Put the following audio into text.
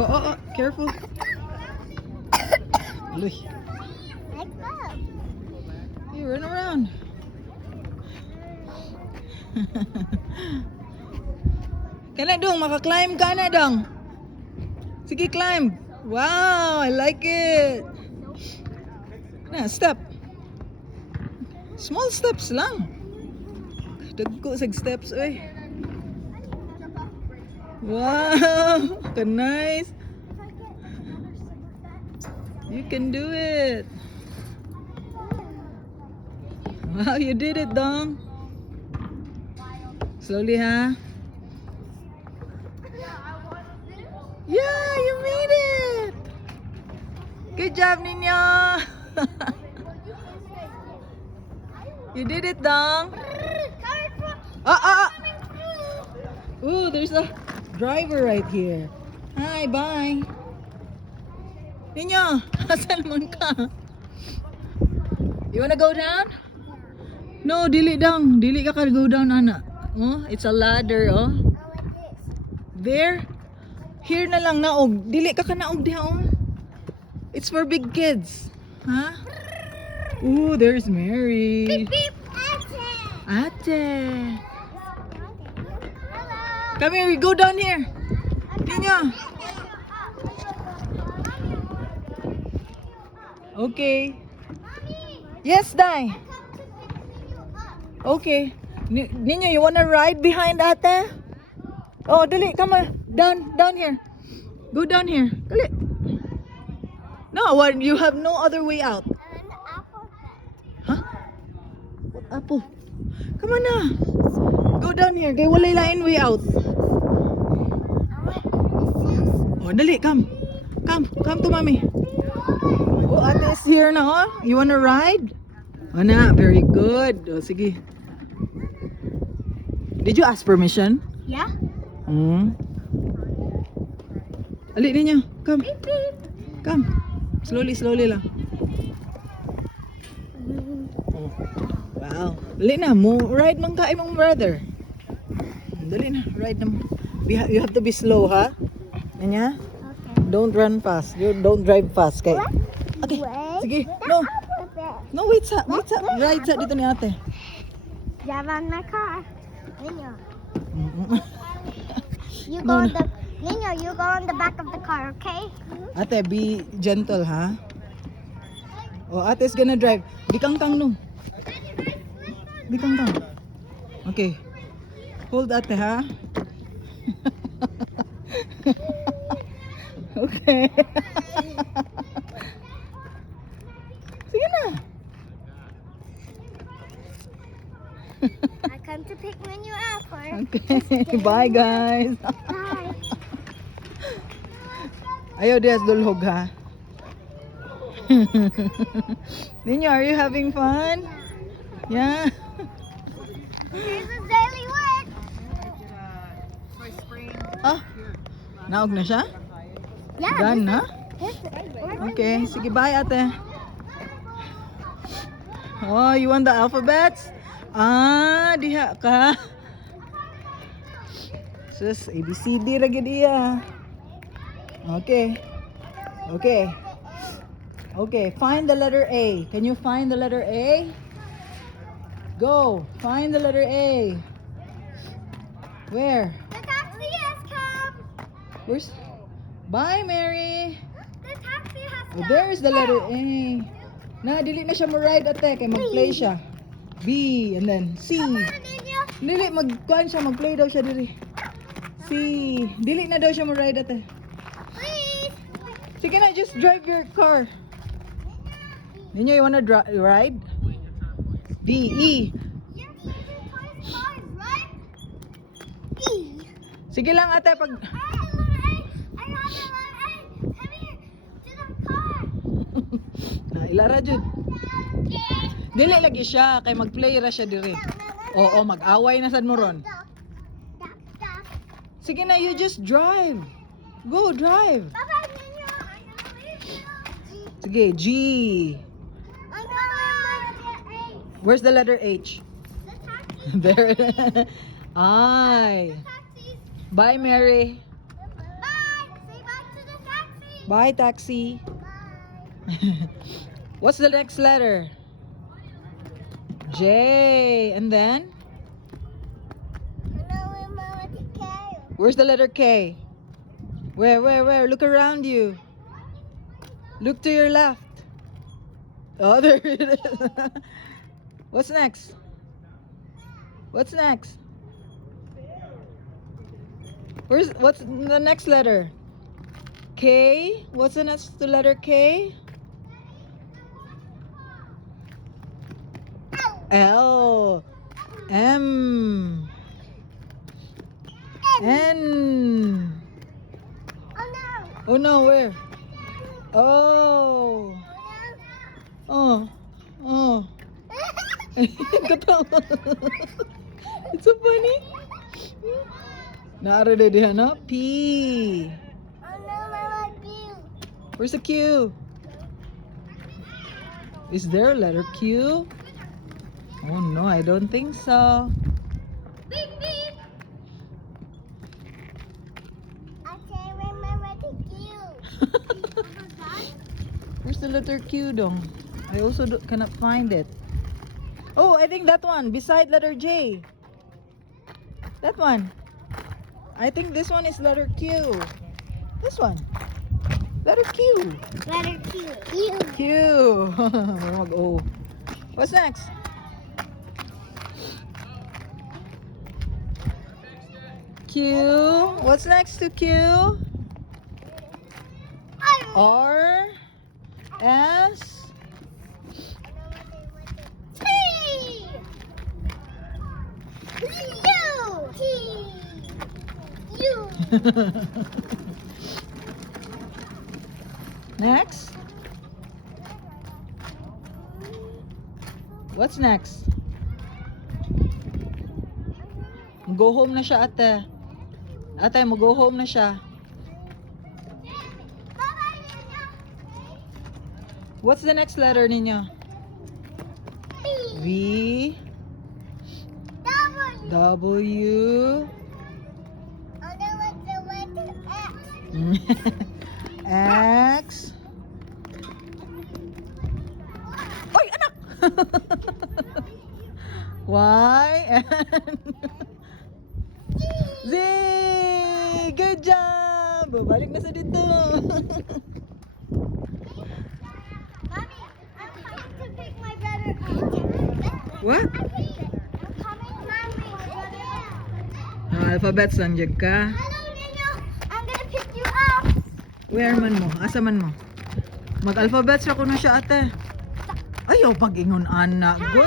Oh, careful. Look. You run around. Kana dong, maka-climb ka na dong. Sige, climb. Wow, I like it. Na, step. Small steps lang. Dagko sa steps, oy. Wow, ka nice. You can do it. Wow, you did it, dong. Slowly, ha? Yeah, you made it. Good job, Ninyo. You did it, dong. Ooh, there's a driver right here. Hi, bye. Ninyo, asan man ka? You wanna go down? No, dili down. Dili ka go down, ana. Oh, it's a ladder, oh. There? Here na lang naog. Dili ka naog diha, oh. It's for big kids. Huh? Ooh, there's Mary. Beep, beep, Ate. Come here, we go down here. Ninyo. Okay. Yes, Dai. Okay. Ninyo, you wanna ride behind ate? Oh, dali, come on. Down here. Go down here. Dali. No, what? You have no other way out. Huh? What apple? Come on na. Go down here. Kay walay lain way out. Oh, dali, come. Come to mommy. Oh, ate is here na, oh. You wanna ride? Oh na, very good. Oh, sige. Did you ask permission? Yeah. Ali ninyo. Come. Beep, beep. Come. Slowly lang. Oh. Wow. Dali na mo. Ride man ka imong brother. Dali na. Ride na mo. You have to be slow, ha? Anya? Okay. Don't run fast. You don't drive fast. Okay. Okay. Wait. Sige. No. No, wait sa. Ride sa dito ni ate. Drive on my car. Nino, you No, go on the Nino, you go on the back of the car, okay? Ate, be gentle, ha? Oh, ate is gonna drive. Bikang-kang no. Bikang-kang. Okay. Hold ate, ha? Okay. Sige na. I come to pick menu up for. Okay. Bye, guys. Bye. Ayaw dias dulhog, ha? Ninyo, are you having fun? Yeah. Here's the daily work. Ah, naog na siya? Yeah. Done na? This Okay, sige, bye ate. Oh, you want the alphabets? Ah, diha ka. Sus, ABCD ra gid iya. Okay. Okay, find the letter A. Can you find the letter A? Go, find the letter A. Where? The taxi has come. Where's? Bye, Mary. The taxi has Oh, come. there's the letter A. Na, dili na siya mo-ride ate, kay mag-play siya. B, and then C. Come on, Nino. Dili, mag-kuhan siya, mag-play daw siya dili. C. Dili na daw siya mo-ride ate. Please. Sige na, just drive your car. Ninyo, you wanna ride? D, E. You're using toy cars, right? E. Sige lang ate, pag... I have the letter A. I have the letter A. Come here to the car. Na, ilara jud. Dili lagi siya, kay mag-play ra siya diri. Oo, mag-away na sad mo ron. Sige na, you just drive. Go, drive. Bye-bye, Nino. I'm gonna leave you. Sige, G. I'm gonna leave A. Where's the letter H? The taxi. There. I. Taxis. Bye, Mary. Bye. Say bye to the Bye, taxi. Bye. What's the next letter? J. And then? Hello, Mama, take care. Where's the letter K? Where? Look around you. Look to your left. Oh, there it is. What's next? What's next? What's the next letter? K? What's the next to letter K? Ow. L. M. N. Oh no. Oh no, where? Oh. Oh Oh. no. Katawa. It's so funny. Naara na diha na. P. Oh no, Mama, you. Where's the Q? Is there a letter Q? Oh no, I don't think so. Beep beep. I can't remember the cue. Where's the letter Q dong? I also cannot find it. Oh, I think that one beside letter J. That one. I think this one is letter Q. This one. Letter Q. Letter Q. Q. Q. Oh. What's next? Q. What's next to Q? R. S. T. U. T. U. Next. What's next? Go home na siya, ate. Ate, mo go home na siya. What's the next letter ninyo? V. W. W. Oh no, what's the letter X? X. Oy, anak! Y. And Z. Good job! Babalik na sa dito. Mommy, I'm coming to pick my brother up. What? I'm coming, Mommy. Alphabets lang jud ka. Hello, Nino. I'm gonna pick you up. Where man mo? Asa man mo? Mag-alphabets ako na siya, ate. Ayaw pag-ingon, anak. Good.